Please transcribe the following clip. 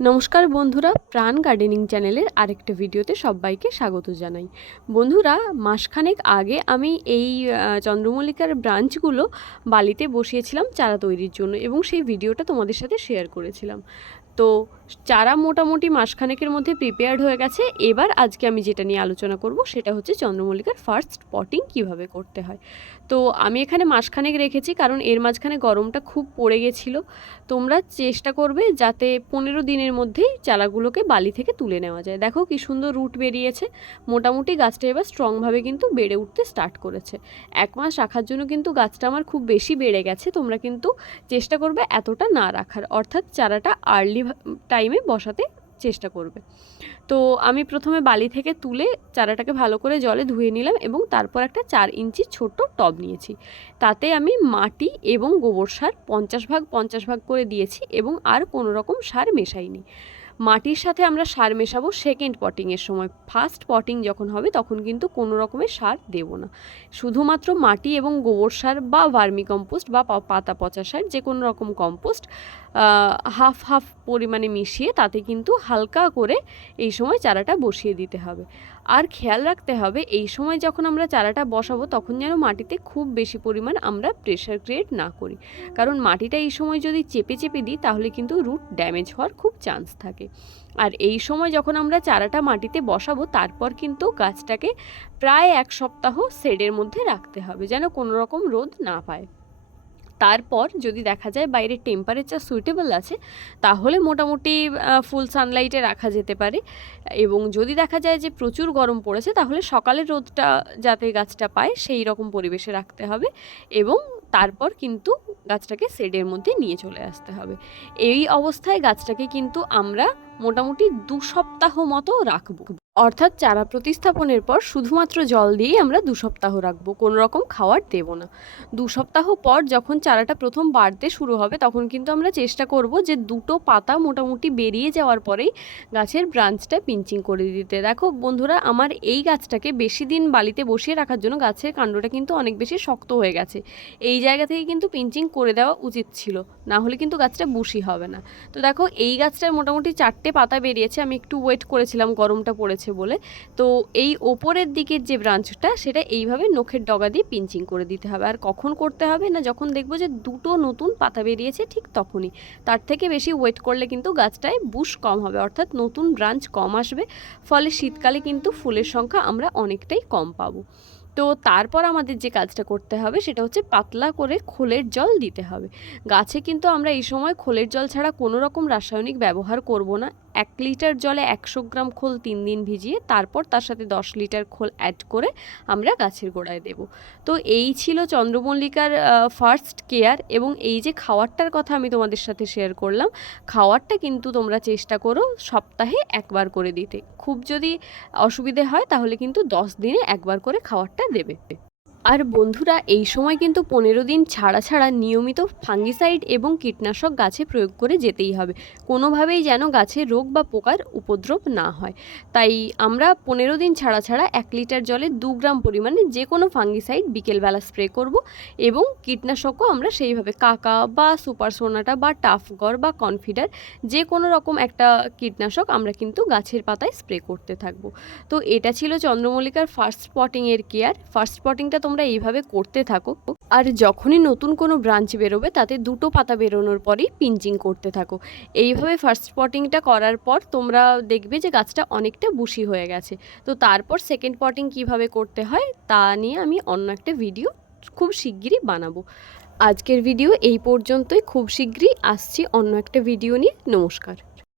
নমস্কার বন্ধুরা, প্রাণ গার্ডেনিং চ্যানেলের আরেকটা ভিডিওতে সবাইকে স্বাগত জানাই। বন্ধুরা, মাসখানেক আগে আমি এই চন্দ্রমল্লিকার ব্রাঞ্চগুলো বালিতে বসিয়েছিলাম চারা তৈরির জন্য এবং সেই ভিডিওটা তোমাদের সাথে শেয়ার করেছিলাম। তো চারা মোটামুটি মাসখানেকের মধ্যে প্রিপেয়ার্ড হয়ে গেছে। এবার আজকে আমি যেটা নিয়ে আলোচনা করব সেটা হচ্ছে চন্দ্রমল্লিকার ফার্স্ট পটিং কিভাবে করতে হয়। তো আমি এখানে মাসখানেক রেখেছি কারণ এর মাঝখানে গরমটা খুব পড়ে গেছিলো। তোমরা চেষ্টা করবে যাতে 15 দিনের মধ্যেই চারাগুলোকে বালি থেকে তুলে নেওয়া যায়। দেখো কি সুন্দর রুট বেরিয়েছে, মোটামুটি গাছটা এবার স্ট্রংভাবে কিন্তু বেড়ে উঠতে স্টার্ট করেছে। 1 মাস রাখার জন্য কিন্তু গাছটা আমার খুব বেশি বেড়ে গেছে। তোমরা কিন্তু চেষ্টা করবে এতটা না রাখার, অর্থাৎ চারাটা আর্লি টাইমে বসাতে চেষ্টা করবে। তো আমি প্রথমে বালি থেকে তুলে চারাটাকে ভালো করে জলে ধুয়ে নিলাম এবং তারপর একটা 4 ইঞ্চি ছোট্ট টব নিয়েছি। তাতে আমি মাটি এবং গোবর সার 50 ভাগ 50 ভাগ করে দিয়েছি এবং আর কোনো রকম সার মেশাইনি। মাটির সাথে আমরা সার মেশাবো সেকেন্ড পটিংয়ের সময়। ফার্স্ট পটিং যখন হবে তখন কিন্তু কোনো রকমের সার দেব না। শুধুমাত্র মাটি এবং গোবর সার বা ভার্মি কম্পোস্ট বা পাতা পচা সার, যে কোনো রকম কম্পোস্ট হাফ হাফ পরিমাণে মিশিয়ে তাতে কিন্তু হালকা করে এই সময় চারাটা বসিয়ে দিতে হবে। আর খেয়াল রাখতে হবে এই সময় যখন আমরা চারাটা বসাবো তখন যেন মাটিতে খুব বেশি পরিমাণ আমরা প্রেশার ক্রিয়েট না করি, কারণ মাটিটা এই সময় যদি চেপে চেপে দিই তাহলে কিন্তু রুট ড্যামেজ হওয়ার খুব চান্স থাকে। আর এই সময় যখন আমরা চারাটা মাটিতে বসাবো তারপর কিন্তু গাছটাকে প্রায় 1 সপ্তাহ শেডের মধ্যে রাখতে হবে যেন কোনো রকম রোদ না পায়। তারপর যদি দেখা যায় বাইরের টেম্পারেচার সুইটেবল আছে তাহলে মোটামুটি ফুল সানলাইটে রাখা যেতে পারে, এবং যদি দেখা যায় যে প্রচুর গরম পড়েছে তাহলে সকালের রোদটা যাতে গাছটা পায় সেই রকম পরিবেশে রাখতে হবে এবং তারপর কিন্তু গাছটাকে শেডের মধ্যে নিয়ে চলে আসতে হবে। এই অবস্থায় গাছটাকে কিন্তু আমরা মোটামুটি 2 সপ্তাহ মতো রাখবো, অর্থাৎ চারা প্রতিস্থাপনের পর শুধুমাত্র জল দিয়েই আমরা 2 সপ্তাহ রাখবো, কোনো রকম খাবার দেব না। 2 সপ্তাহ পর যখন চারাটা প্রথম বাড়তে শুরু হবে তখন কিন্তু আমরা চেষ্টা করব যে 2টো পাতা মোটামুটি বেরিয়ে যাওয়ার পরেই গাছের ব্রাঞ্চটা পিঞ্চিং করে দিতে। দেখো বন্ধুরা, আমার এই গাছটাকে বেশি দিন বালিতে বসিয়ে রাখার জন্য গাছের কাণ্ডটা কিন্তু অনেক বেশি শক্ত হয়ে গেছে। এই জায়গা থেকে কিন্তু পিঞ্চিং করে দেওয়া উচিত ছিল, না হলে কিন্তু গাছটা বুশি হবে না। তো দেখো এই গাছটার মোটামুটি 4টে পাতা বেরিয়েছে। আমি একটু ওয়েট করেছিলাম গরমটা পড়েছে বলে। তো এই ওপরের দিকের যে ব্রাঞ্চটা সেটা এইভাবে নখের ডগা দিয়ে পিঞ্চিং করে দিতে হবে। আর কখন করতে হবে না, যখন দেখবো যে 2টো নতুন পাতা বেরিয়েছে ঠিক তখনই। তার থেকে বেশি ওয়েট করলে কিন্তু গাছটায় বুশ কম হবে, অর্থাৎ নতুন ব্রাঞ্চ কম আসবে, ফলে শীতকালে কিন্তু ফুলের সংখ্যা আমরা অনেকটাই কম পাবো। তো তারপর আমাদের যে কাজটা করতে হবে সেটা হচ্ছে পাতলা করে খোলের জল দিতে হবে গাছে। কিন্তু আমরা এই সময় খোলের জল ছাড়া কোনো রকম রাসায়নিক ব্যবহার করব না। 1 লিটার জলে 100 গ্রাম খোল 3 দিন ভিজিয়ে তারপর তার সাথে 10 লিটার খোল অ্যাড করে আমরা গাছের গোড়ায় দেব। তো এই ছিল চন্দ্রমল্লিকার ফার্স্ট কেয়ার। এবং এই যে খাওয়ারটার কথা আমি তোমাদের সাথে শেয়ার করলাম, খাওয়ারটা কিন্তু তোমরা চেষ্টা করো সপ্তাহে 1 বার করে দিতে। খুব যদি অসুবিধে হয় তাহলে কিন্তু 10 দিনে 1 বার করে খাওয়ারটা দেবে। আর বন্ধুরা, এই সময় কিন্তু 15 দিন ছাড়া ছাড়া নিয়মিত ফাঙ্গিসাইড এবং কীটনাশক গাছে প্রয়োগ করে যেতেই হবে, কোনোভাবেই যেন গাছে রোগ বা পোকার উপদ্রব না হয়। তাই আমরা 15 দিন ছাড়া ছাড়া 1 লিটার জলে 2 গ্রাম পরিমাণে যে কোনো ফাঙ্গিসাইড বিকেলবেলা স্প্রে করব এবং কীটনাশকও আমরা সেইভাবে কাকা বা সুপার সোনাটা বা টাফগর বা কনফিডার যে কোনো রকম একটা কীটনাশক আমরা কিন্তু গাছের পাতায় স্প্রে করতে থাকবো। তো এটা ছিল চন্দ্রমল্লিকার ফার্স্ট স্পটিংয়ের কেয়ার। ফার্স্ট স্পটিংটা তোমরা এইভাবে করতে থাকো, আর যখনই নতুন কোনো ব্রাঞ্চ বেরোবে তাতে 2টো পাতা বেরোনোর পরেই পিঞ্চিং করতে থাকো। এইভাবে ফার্স্ট স্পটিংটা করার পর তোমরা দেখবে যে গাছটা অনেকটা বুশি হয়ে গেছে। তো তারপর সেকেন্ড পটিং কিভাবে করতে হয় তা নিয়ে আমি অন্য একটা ভিডিও খুব শিগগিরই বানাবো। আজকের ভিডিও এই পর্যন্তই, খুব শিগগিরই আসছি অন্য একটা ভিডিও নিয়ে। নমস্কার।